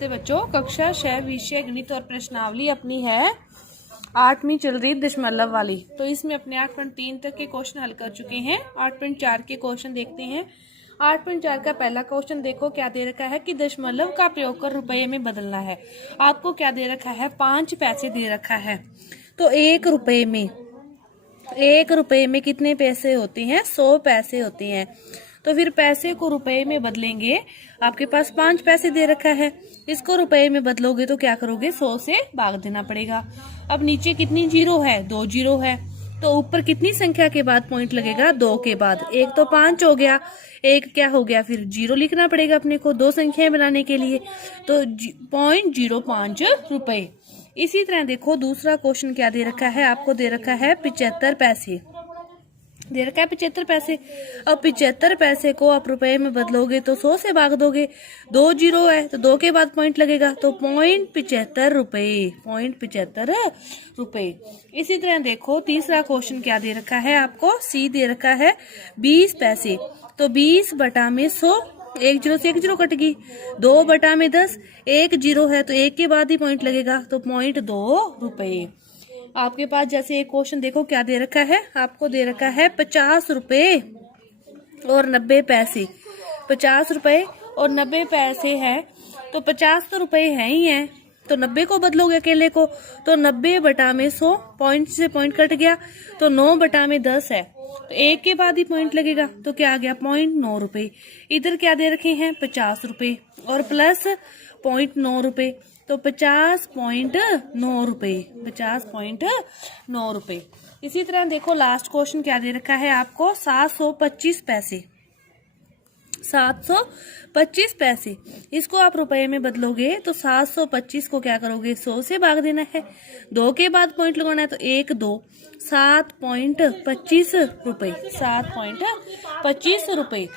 नमस्ते बच्चों, कक्षा 6 विषय गणित और प्रश्नावली अपनी है 8वीं चल रही दशमलव वाली। तो इसमें अपने 8.3 तक के क्वेश्चन हल कर चुके हैं। 8.4 के क्वेश्चन देखते हैं। 8.4 का पहला क्वेश्चन देखो क्या दे रखा है कि दशमलव का प्रयोग कर रुपये में बदलना है। आपको क्या दे रखा है, 5 पैसे दे रखा है। तो 1 रुपये में कितने पैसे होते हैं, 100 पैसे होते हैं। तो फिर पैसे को रुपए में बदलेंगे। आपके पास 5 पैसे दे रखा है, इसको रुपए में बदलोगे तो क्या करोगे, 100 से भाग देना पड़ेगा। अब नीचे कितनी जीरो है, 2 जीरो है। तो ऊपर कितनी संख्या के बाद पॉइंट लगेगा, 2 के बाद। एक तो 5 हो गया, एक क्या हो गया, फिर जीरो लिखना पड़ेगा अपने को 2 संख्याएं बनाने के लिए। तो 0.05 रुपए। इसी तरह देखो दूसरा क्वेश्चन क्या दे रखा है, आपको दे रखा है 75 पैसे दे रखा है 75 पैसे। अब 75 पैसे को आप रुपए में बदलोगे तो 100 से भाग दोगे। 2 जीरो है तो 2 के बाद पॉइंट लगेगा, तो 0.75 रुपए। इसी तरह देखो तीसरा क्वेश्चन क्या दे रखा है, आपको सी दे रखा है 20 पैसे। तो 20 बटा में 100, 1 जीरो से 1 जीरो कट गई। 2 बटा में 10, 1 जीरो है तो 1 के बाद ही पॉइंट लगेगा, तो 0.2 रुपए। आपके पास जैसे एक क्वेश्चन देखो क्या दे रखा है, आपको दे रखा है 50 रुपए और 90 पैसे। 50 रुपए और 90 पैसे है, तो 50 तो रुपए है ही है, तो 90 को बदलोगे अकेले को, तो 90 बटा में 100, पॉइंट से पॉइंट कट गया, तो 9 बटा में 10 है, तो 1 के बाद ही पॉइंट लगेगा, तो क्या आ गया 0.9 रुपए। इधर क्या दे रखे हैं, 50 रुपए और प्लस 0.9 रुपए, तो 50.9 रुपए, 50.9 रुपए। इसी तरह देखो लास्ट क्वेश्चन क्या दे रखा है आपको, 725 पैसे। 725 पैसे, इसको आप रुपए में बदलोगे तो 725 को क्या करोगे, 100 से भाग देना है। 2 के बाद पॉइंट लगाना है, तो 1 2, 7.25 रुपए, 7.25 रुपए।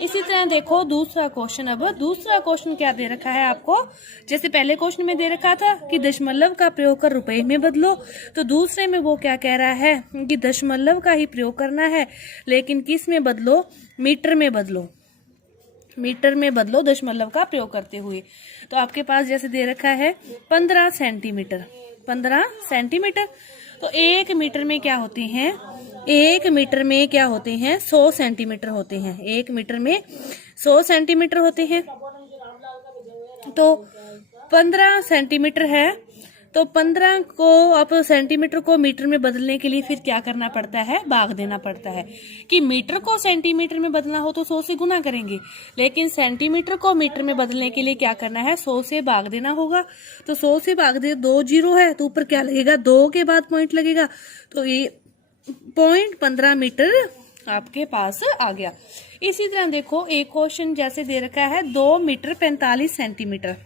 इसी तरह देखो दूसरा क्वेश्चन। अब दूसरा क्वेश्चन क्या दे रखा है आपको, जैसे पहले क्वेश्चन में दे रखा था कि दशमलव का प्रयोग कर रुपए में बदलो, तो दूसरे में वो क्या कह रहा है कि दशमलव का ही प्रयोग करना है, लेकिन किस में बदलो, मीटर में बदलो। मीटर में बदलो दशमलव का प्रयोग करते हुए। तो आपके पास जैसे दे रखा है 15 सेंटीमीटर, 15 सेंटीमीटर। तो 1 मीटर में क्या होते हैं, 1 मीटर में क्या होते हैं, 100 सेंटीमीटर होते हैं। 1 मीटर में 100 सेंटीमीटर होते हैं। तो 15 सेंटीमीटर है, तो 15 को आप सेंटीमीटर को मीटर में बदलने के लिए फिर क्या करना पड़ता है, भाग देना पड़ता है। कि मीटर को सेंटीमीटर में बदलना हो तो 100 से गुना करेंगे, लेकिन सेंटीमीटर को मीटर में बदलने के लिए क्या करना है, 100 से भाग देना होगा। तो 100 से भाग दे, 2 जीरो है तो ऊपर क्या लगेगा, 2 के बाद पॉइंट लगेगा, तो ये 0.15 मीटर आपके पास आ गया। इसी तरह देखो एक क्वेश्चन जैसे दे रखा है 2 मीटर 45 सेंटीमीटर।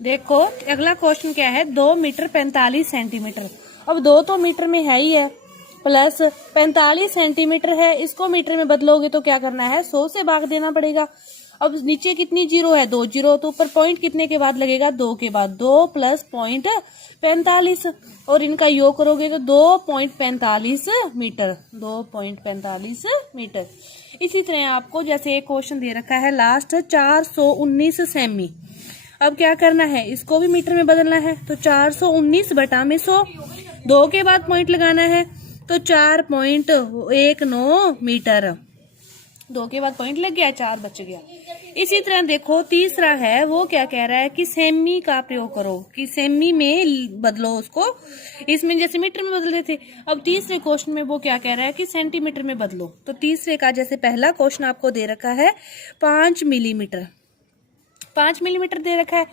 देखो अगला क्वेश्चन क्या है, 2 मीटर 45 सेंटीमीटर। अब 2 तो मीटर में है ही है, प्लस 45 सेंटीमीटर है, इसको मीटर में बदलोगे तो क्या करना है, 100 से भाग देना पड़ेगा। अब नीचे कितनी जीरो है, 2 जीरो, तो ऊपर पॉइंट कितने के बाद लगेगा, 2 के बाद। 2 प्लस 0.45 और इनका योग करोगे तो 2.45 मीटर, 2.45 मीटर। इसी तरह आपको जैसे एक क्वेश्चन दे रखा है लास्ट 419 सेमी। अब क्या करना है, इसको भी मीटर में बदलना है, तो 419 बटा में 100, 2 के बाद पॉइंट लगाना है, तो 4.19 मीटर। 2 के बाद पॉइंट लग गया, 4 बच गया। इसी तरह देखो तीसरा है, वो क्या कह रहा है कि सेमी का प्रयोग करो, कि सेमी में बदलो उसको। इसमें जैसे मीटर में बदल रहे थे, अब तीसरे क्वेश्चन में वो क्या कह रहा है कि सेंटीमीटर में बदलो। तो तीसरे का जैसे पहला क्वेश्चन आपको दे रखा है 5 मिलीमीटर, 5 मिलीमीटर दे रखा है।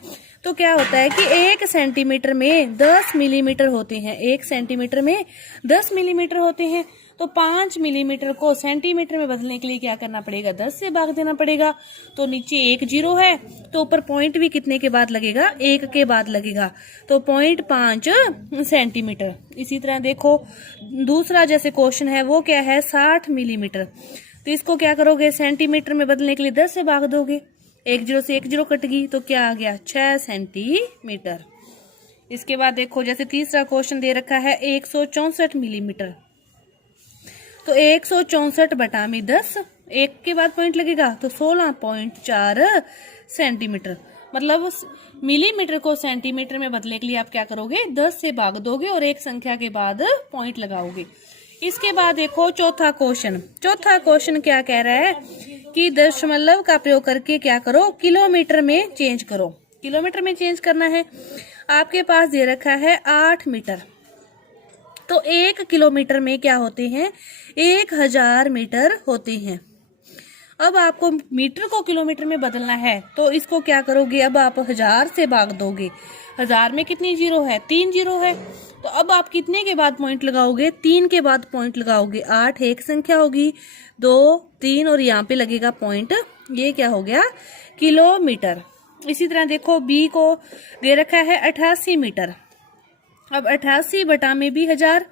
तो क्या होता है कि 1 सेंटीमीटर में 10 मिलीमीटर होते हैं, 1 सेंटीमीटर में 10 मिलीमीटर होते हैं। तो 5 मिलीमीटर को सेंटीमीटर में बदलने के लिए क्या करना पड़ेगा, 10 से भाग देना पड़ेगा। तो नीचे 1 जीरो है, तो ऊपर पॉइंट भी कितने के बाद लगेगा, 1 के बाद लगेगा, तो 0.5 सेंटीमीटर। इसी तरह देखो दूसरा जैसे क्वेश्चन है वो क्या है 60 मिलीमीटर। तो इसको क्या करोगे, सेंटीमीटर में बदलने के लिए 10 से भाग दोगे, 1 जीरो से 1 जीरो कट गई, तो क्या आ गया 6 सेंटीमीटर। इसके बाद देखो जैसे तीसरा क्वेश्चन दे रखा है 164 मिलीमीटर। तो 164 बटा में 10, 1 के बाद पॉइंट लगेगा, तो 16.4 सेंटीमीटर। मतलब मिलीमीटर को सेंटीमीटर में बदलने के लिए आप क्या करोगे, 10 से भाग दोगे और एक संख्या के बाद पॉइंट लगाओगे। इसके बाद देखो चौथा क्वेश्चन। चौथा क्वेश्चन क्या कह रहा है कि दशमलव का प्रयोग करके क्या करो, किलोमीटर में चेंज करो। किलोमीटर में चेंज करना है। आपके पास दे रखा है 8 मीटर, तो 1 किलोमीटर में क्या होते हैं, 1000 मीटर होते हैं। अब आपको मीटर को किलोमीटर में बदलना है, तो इसको क्या करोगे, अब आप 1000 से भाग दोगे। 1000 में कितनी जीरो है, 3 जीरो है। तो अब आप कितने के बाद पॉइंट लगाओगे, 3 के बाद पॉइंट लगाओगे। 8 एक संख्या होगी, 2 3 और यहाँ पे लगेगा पॉइंट। ये क्या हो गया, किलोमीटर। इसी तरह देखो बी को दे रखा है 88 मीटर। अब 88 बटा में भी 1000,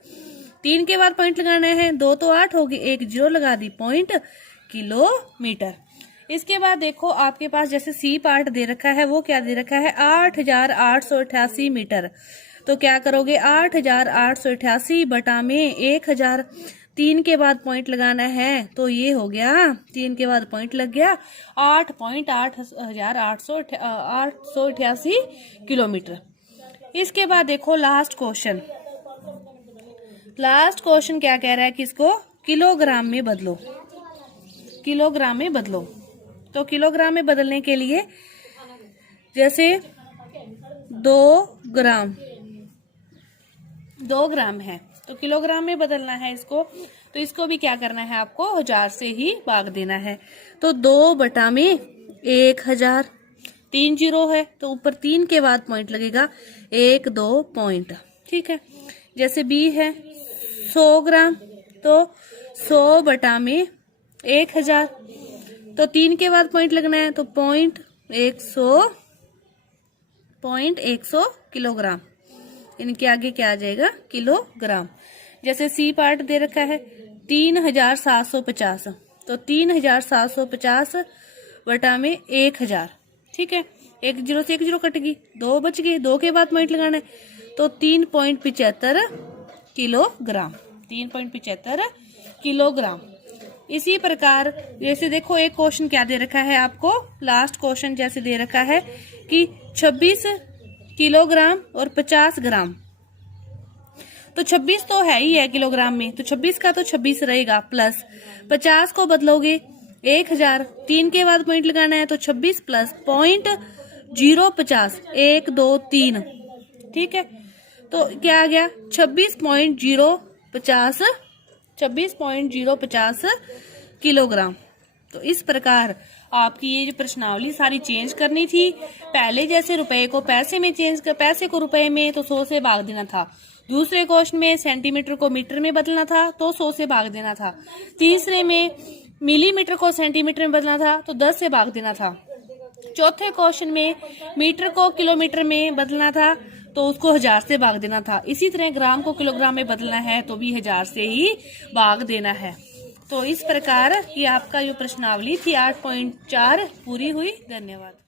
3 के बाद पॉइंट लगाना है। 2 तो 8 होगी, 1 जीरो लगा दी, पॉइंट किलोमीटर। इसके बाद देखो आपके पास जैसे सी पार्ट दे रखा है, वो क्या दे रखा है, 8888 मीटर। तो क्या करोगे, 8888 बटा में 1000, 3 के बाद पॉइंट लगाना है, तो ये हो गया, 3 के बाद पॉइंट लग गया, 8.88 किलोमीटर। इसके बाद देखो लास्ट क्वेश्चन। लास्ट क्वेश्चन क्या कह रहा है कि इसको किलोग्राम में बदलो। किलोग्राम में बदलो, तो किलोग्राम में बदलने के लिए जैसे 2 ग्राम है, तो किलोग्राम में बदलना है इसको। तो इसको भी क्या करना है, आपको 1000 से ही भाग देना है। तो 2 बटा में 1000, 3 जीरो है, तो ऊपर 3 के बाद पॉइंट लगेगा, 1 2 पॉइंट। ठीक है। जैसे बी है 100 ग्राम, तो 100 बटा में 1000, तो 3 के बाद पॉइंट लगना है, तो पॉइंट 100 किलोग्राम। इनके आगे क्या आ जाएगा, किलोग्राम। जैसे सी पार्ट दे रखा है 3750, तो 3750 बटा में 1000। ठीक है, 1 जीरो से 1 जीरो कट गई, 2 बच गए, 2 के बाद पॉइंट लगाना है, तो 3.75 किलोग्राम। 3.75 किलोग्राम। इसी प्रकार जैसे देखो एक क्वेश्चन क्या दे रखा है आपको, लास्ट क्वेश्चन जैसे दे रखा है कि 26 किलोग्राम और 50 ग्राम। तो 26 तो है ही है किलोग्राम में, तो 26 का तो 26 रहेगा, प्लस 50 को बदलोगे 1000, 3 के बाद पॉइंट लगाना है, तो 26 प्लस पॉइंट 050, 1 2 3। ठीक है, तो क्या आ गया, 26.050 किलोग्राम। तो इस प्रकार आपकी ये जो प्रश्नावली सारी चेंज करनी थी। पहले जैसे रुपए को पैसे में चेंज कर, पैसे को रुपए में, तो 100 से भाग देना था। दूसरे क्वेश्चन में सेंटीमीटर को मीटर में बदलना था, तो 100 से भाग देना था। तीसरे में मिलीमीटर को सेंटीमीटर में बदलना था, तो 10 से भाग देना था। चौथे क्वेश्चन में मीटर को किलोमीटर में बदलना था, तो उसको 1000 से भाग देना था। इसी तरह ग्राम को किलोग्राम में बदलना है, तो भी 1000 से ही भाग देना है। तो इस प्रकार ये आपका जो प्रश्नावली थी 8.4 पूरी हुई। धन्यवाद।